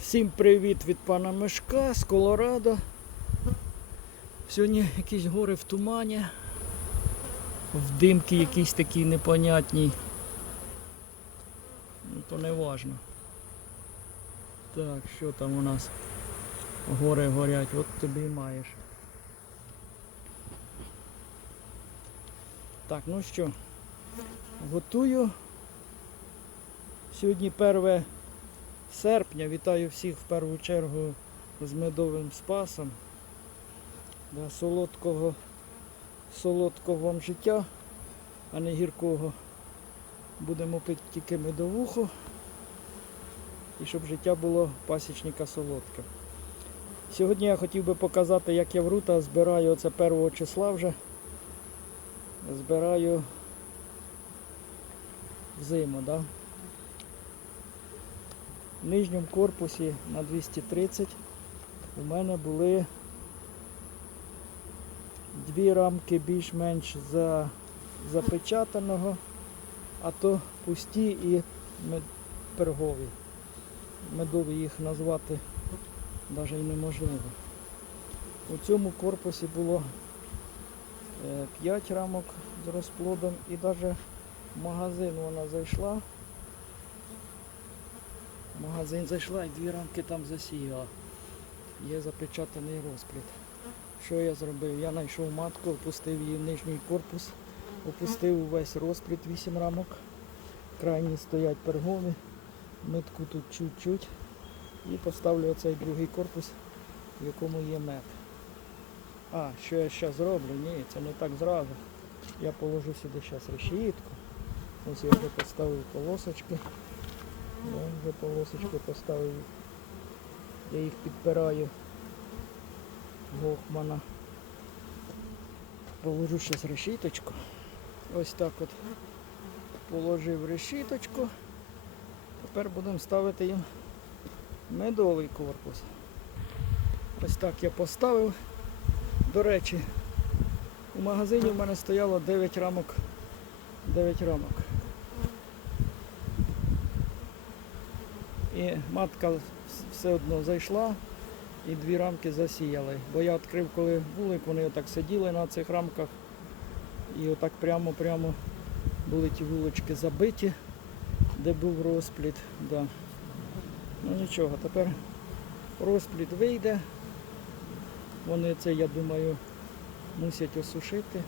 Всім привіт від пана Мешка з Колорадо. Сьогодні якісь гори в тумані. В димки якісь такі непонятні. Ну, то не важно. Так, що там у нас? Гори горять, от тобі і маєш. Так, ну що, готую. Сьогодні 1 серпня. Вітаю всіх в першу чергу з медовим спасом. Да, солодкого, солодкого вам життя, а не гіркого. Будемо пити тільки медовуху. І щоб життя було пасічника солодке. Сьогодні я хотів би показати, як я в рута збираю оце 1 числа вже. Збираю взиму, да? В нижньому корпусі на 230 у мене були дві рамки більш-менш за, запечатаного, а то пусті і мед, пергові. Медові їх назвати навіть неможливо. У цьому корпусі було 5 рамок з розплодом і навіть в магазин вона зайшла. Магазин зайшла і дві рамки там засіяла. Є запечатаний розплід. Що я зробив? Я знайшов матку, опустив її в нижній корпус, опустив увесь розплід 8 рамок. Крайні стоять пергові, метку тут чуть-чуть. І поставлю оцей другий корпус, в якому є мед. А, що я зараз зроблю? Ні, це не так зразу. Я положу сюди зараз решітку. Ось я вже поставив полосочки. Я вже полосочки поставив. Я їх підпираю Гохмана. Положу зараз решіточку. Ось так от положив решіточку. Тепер будемо ставити їм медовий корпус. Ось так я поставив. До речі, у магазині в мене стояло 9 рамок. 9 рамок. І матка все одно зайшла і дві рамки засіяли. Бо я відкрив, коли вулик, вони отак сиділи на цих рамках. І отак прямо-прямо були ті вулички забиті, де був розплід. Да. Ну нічого, тепер розплід вийде. Вони це, я думаю, мусять осушити.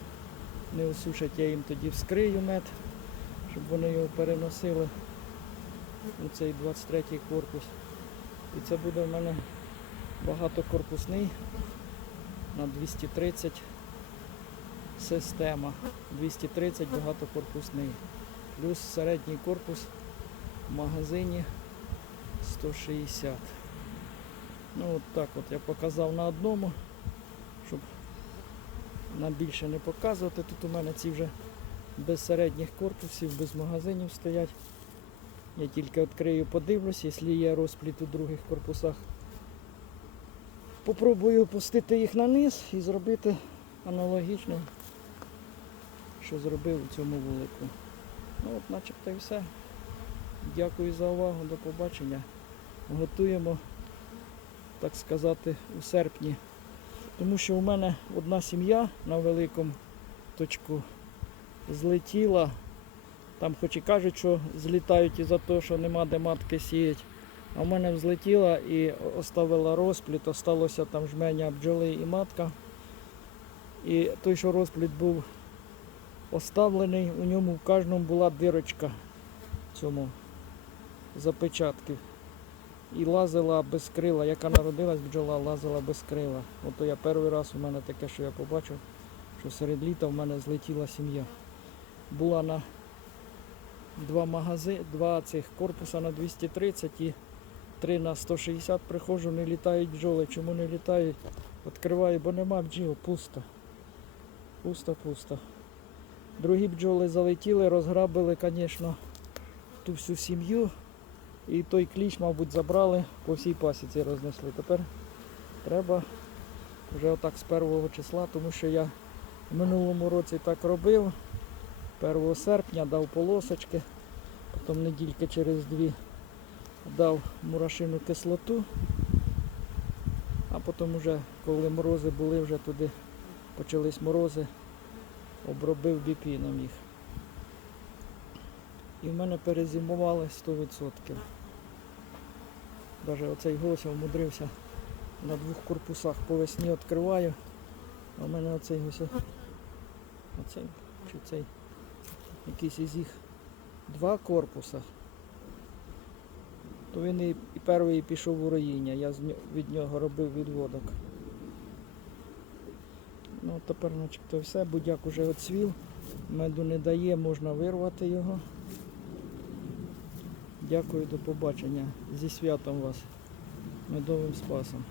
Не осушать, я їм тоді вскрию мед, щоб вони його переносили у цей 23-й корпус. І це буде в мене багатокорпусний на 230 система. 230 багатокорпусний. Плюс середній корпус в магазині 160. Ну от так от я показав на одному, щоб нам більше не показувати. Тут у мене ці вже без середніх корпусів, без магазинів стоять. Я тільки відкрию, подивлюсь, якщо є розпліт у других корпусах. Попробую опустити їх на низ і зробити аналогічно, що зробив у цьому вулику. Ну от начебто і все. Дякую за увагу, до побачення. Готуємо, так сказати, у серпні. Тому що у мене одна сім'я на великому точку злетіла. Там хоч і кажуть, що злітають із-за того, що нема де матки сіять. А в мене взлетіла і оставила розплід, осталося там жменя бджоли і матка. І той, що розплід був оставлений, у ньому в кожному була дирочка цьому запечатків. І лазила без крила, яка народилась бджола, лазила без крила. Ото я перший раз у мене таке, що я побачив, що серед літа в мене злетіла сім'я. Була на два магази, два цих корпуса на 230 і три на 160 приходжу, не літають бджоли. Чому не літають? Відкриваю, бо нема бджіл, пусто. Пусто, пусто. Другі бджоли залетіли, розграбили, звісно, ту всю сім'ю. І той кліч, мабуть, забрали, по всій пасіці рознесли. Тепер треба вже отак з 1 числа, тому що я в минулому році так робив. 1 серпня дав полосочки, потім недільки через дві дав мурашину кислоту, а потім вже, коли морози були, вже туди почались морози, обробив біпіном їх. І в мене перезимували 100%. Навіть оцей гося вмудрився на двох корпусах по весні відкриваю, а в мене оцей гося, оцей чи цей якийсь із їх два корпуса. То він і, перший пішов у роїння, я від нього робив відводок. Ну тепер начебто все, будяк уже оцвів, меду не дає, можна вирвати його. Дякую, до побачення. Зі святом вас. Медовим спасом.